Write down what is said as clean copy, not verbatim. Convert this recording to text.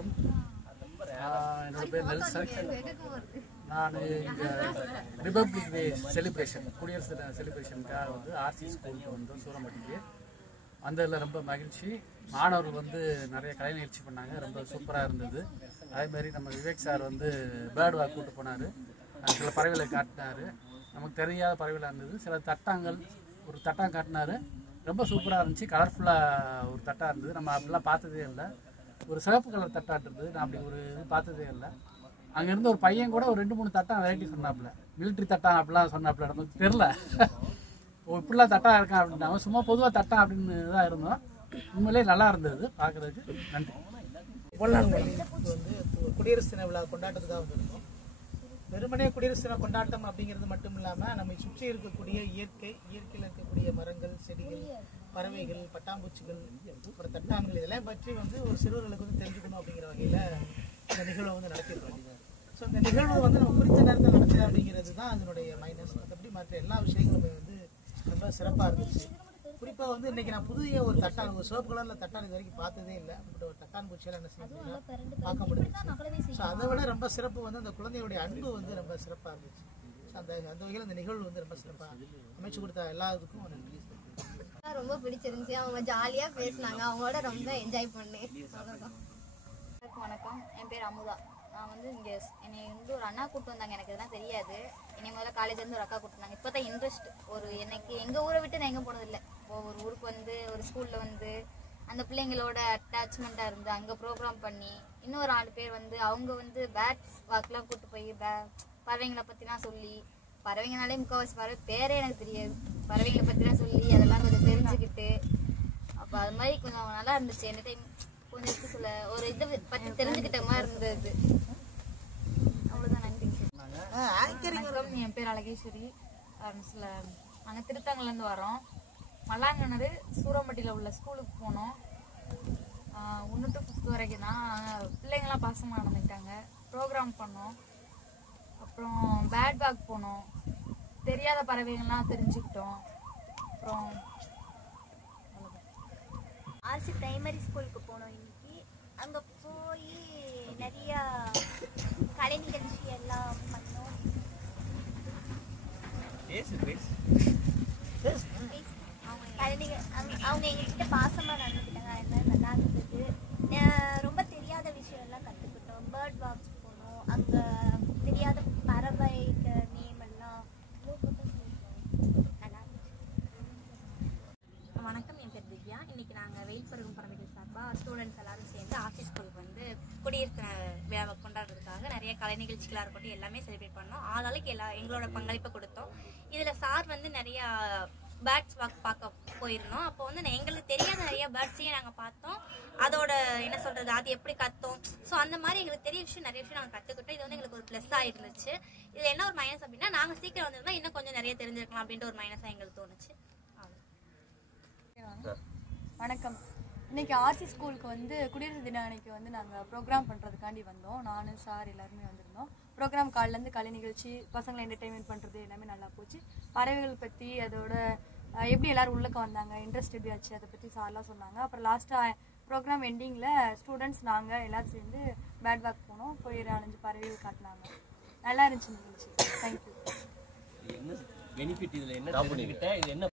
வணக்கம். என்னோட பேர் நெல்சன். நான் இங்கே ரிபப்ளிக் டே செலிப்ரேஷன், குடியரசு தின செலிப்ரேஷனுக்காக வந்து ஆர்சி ஸ்கூலுக்கு வந்து சூரம்பட்டிக்கு வந்ததில் ரொம்ப மகிழ்ச்சி. மாணவர்கள் வந்து நிறைய கலை நிகழ்ச்சி பண்ணாங்க, ரொம்ப சூப்பராக இருந்தது. அதேமாதிரி நம்ம விவேக் சார் வந்து பேர்டு வாக் கூப்பிட்டு போனார், சில பறவைகளை காட்டினார், நமக்கு தெரியாத பறவைகளாக இருந்தது. சில தட்டாங்கள் ஒரு தட்டாங்க காட்டினார், ரொம்ப சூப்பராக இருந்துச்சு. கலர்ஃபுல்லாக ஒரு தட்டாக இருந்தது, நம்ம அப்படிலாம் பார்த்ததே இல்லை. ஒரு சிவப்பு கலர் தட்டாட்டு இருந்தது, நான் அப்படி ஒரு இது பார்த்ததே இல்லை. அங்கேருந்து ஒரு பையன் கூட ஒரு 2-3 தட்டான் வெரைட்டி சொன்னாப்புல, மிலிட்ரி தட்டான் அப்படிலாம் சொன்னாப்புல. நமக்கு தெரில இப்படிலாம் தட்டா இருக்கான் அப்படின்னு, அவன் சும்மா பொதுவாக தட்டான் அப்படின்னு தான் இருந்தோம். உண்மையிலே நல்லா இருந்தது பார்க்குறதுக்கு. நன்றி. வந்து குடியரசு தின விழா கொண்டாட்டத்துக்காக வந்திருந்தோம். வெறுமனே குடியரசு தின கொண்டாட்டம் அப்படிங்கிறது மட்டும் இல்லாமல் நம்மை சுற்றி இருக்கக்கூடிய இயற்கையில் இருக்கக்கூடிய மரங்கள், செடிகள், பறவைகள், பட்டாம்பூச்சிகள், அப்புறம் தட்டான்கள், இதெல்லாம் பற்றி வந்து ஒரு சிறுவர்களுக்கு வந்து தெரிஞ்சுக்கணும் அப்படிங்கிற வகையில் இந்த நிகழ்வை வந்து நடத்திருக்கோம். ஸோ இந்த நிகழ்வு வந்து நம்ம குறித்த நேரத்தில் நடத்துகிறோம் அப்படிங்கிறது தான் அதனுடைய மைனஸ். மற்றபடி மற்ற எல்லா விஷயங்களுமே வந்து ரொம்ப சிறப்பாக இருந்துச்சு. குறிப்பாக வந்து இன்றைக்கி நான் புதிய ஒரு தட்டான், ஒரு சிவப்பு கலரில் தட்டான் இது வரைக்கும் பார்த்ததே இல்லை. அப்படி ஒரு தட்டான் பூச்சியால் என்ன செய்ய பார்க்க முடிஞ்சிச்சு. ஸோ அதை விட ரொம்ப சிறப்பு வந்து அந்த குழந்தைகளுடைய அன்பு வந்து ரொம்ப சிறப்பாக இருந்துச்சு. ஸோ அந்த வகையில் அந்த நிகழ்வு வந்து ரொம்ப சிறப்பாக அமைச்சு கொடுத்த எல்லாத்துக்கும் நன்றி. ரொம்ப பிடிச்சிருந்துச்சு, அவங்க ஜாலியாக பேசினாங்க, அவங்களோட ரொம்ப என்ஜாய் பண்ணேன். வணக்கம், என் பேர் அமுதா. நான் வந்து இங்கே என்னை வந்து ஒரு அண்ணா கூப்பிட்டு வந்தாங்க, எனக்கு இதெல்லாம் தெரியாது. என்னை முதல்ல காலேஜ்லேருந்து ஒரு அக்கா கூப்பிட்டு வந்தாங்க. இப்போ தான் இன்ட்ரெஸ்ட், ஒரு எனக்கு எங்கள் ஊரை விட்டு நான் எங்கே போனதில்லை. இப்போது ஒரு ஊருக்கு வந்து ஒரு ஸ்கூலில் வந்து அந்த பிள்ளைங்களோட அட்டாச்மெண்ட்டாக இருந்து அங்கே ப்ரோக்ராம் பண்ணி, இன்னொரு 4 பேர் வந்து அவங்க வந்து பேட்ஸ் வாக்கெலாம் கூப்பிட்டு போய் பறவைங்களை பற்றிலாம் சொல்லி, பறவைங்கனாலே முக்கால்வாசி பறவை பேரே எனக்கு தெரியாது, பறவைங்களை பற்றிலாம் சொல்லி அதெல்லாம் கொஞ்சம் தெரிஞ்சுக்கிட்டு, அப்போ அது மாதிரி கொஞ்சம் நல்லா இருந்துச்சு. எந்த டைம் கொஞ்சம் எப்படி சொல்ல, ஒரு இதை பற்றி தெரிஞ்சுக்கிட்ட மாதிரி இருந்தது. அவ்வளோதான், நன்றி. வணக்கம், என் பேர் அழகேஸ்வரி. நாங்கள் திருத்தங்கலேருந்து வரோம். மல்லாங்கனது சூரம்பட்டியில் உள்ள ஸ்கூலுக்கு போனோம். 1 to 5th வரைக்கும் தான். பிள்ளைங்களாம் பாசமாக நடந்துக்கிட்டாங்க. ப்ரோக்ராம் பண்ணோம், அப்புறம் பேட் பேக் போனோம், தெரியாத பறவைகள்லாம் தெரிஞ்சுக்கிட்டோம். அப்புறம் ஆர்சி பிரைமரி ஸ்கூலுக்கு போனோம் இன்னைக்கு. அங்கே போய் நிறையா கலை நிகழ்ச்சி எல்லாம் பண்ணோம். அவங்க எங்ககிட்ட பாசமாக நடந்துக்கிட்டாங்க, அதனால நல்லா இருந்தது. ரொம்ப தெரியாத விஷயம் எல்லாம் கற்றுக்கிட்டோம். பேர்ட் வாக்ஸ் போனோம், அங்கே தெரியாத பறவைக்கு நேம் எல்லாம் நல்லா இருந்துச்சு. வணக்கம், என் பேர் திவ்யா. இன்றைக்கி நாங்கள் வெயில் பருகும் பறவைகள் சார்பாக ஸ்டூடெண்ட்ஸ் எல்லாரும் சேர்ந்து ஆர்சி ஸ்கூலுக்கு வந்து குடியரசு விழாவை கொண்டாடுறதுக்காக நிறைய கலை நிகழ்ச்சிகளாக இருக்கட்டும் எல்லாமே செலிப்ரேட் பண்ணோம். ஆளாளுக்கு எங்களோட பங்களிப்பை கொடுத்தோம். இதில் சார் வந்து நிறையா பேர்ட்ஸ் வாக் பார்க்க போயிருந்தோம். அப்போ வந்து எங்களுக்கு தெரியாத நிறைய பேர்ட்ஸையும் நாங்கள் பார்த்தோம். அதோட என்ன சொல்கிறது, அது எப்படி கத்தோம், ஸோ அந்த மாதிரி எங்களுக்கு நிறைய விஷயம் நாங்கள் கற்றுக்கிட்டோம். இது வந்து எங்களுக்கு ஒரு ப்ளஸ்ஸாக இருந்துச்சு. இதில் என்ன ஒரு மைனஸ் அப்படின்னா, நாங்கள் சீக்கிரம் வந்திருந்தோம் இன்னும் கொஞ்சம் நிறைய தெரிஞ்சிருக்கலாம் அப்படின்ற ஒரு மைனஸாக எங்களுக்கு தோணுச்சு. வணக்கம், இன்னைக்கு ஆர்சி ஸ்கூலுக்கு வந்து குடியரசு தின அன்னைக்கு வந்து நாங்கள் ப்ரோக்ராம் பண்ணுறதுக்காண்டி வந்தோம். நான் சார் எல்லாருமே வந்திருந்தோம். ப்ரோக்ராம் காலிலேருந்து கலை நிகழ்ச்சி, பசங்களை என்டர்டெயின்மெண்ட் பண்ணுறது எல்லாமே நல்லா போச்சு. பறவைகள் பற்றி, அதோட எப்படி எல்லோரும் உள்ளக்க வந்தாங்க, இன்ட்ரெஸ்ட் எப்படி ஆச்சு, அதை பற்றி சார்லாம் சொன்னாங்க. அப்புறம் லாஸ்ட்டாக ப்ரோக்ராம் எண்டிங்கில் ஸ்டூடெண்ட்ஸ் நாங்கள் எல்லோரும் சேர்ந்து பேட் வாக் போனோம், போய் 4-5 பறவைகள் காட்டினாங்க. நல்லா இருந்துச்சு நிகழ்ச்சி. தேங்க்யூ.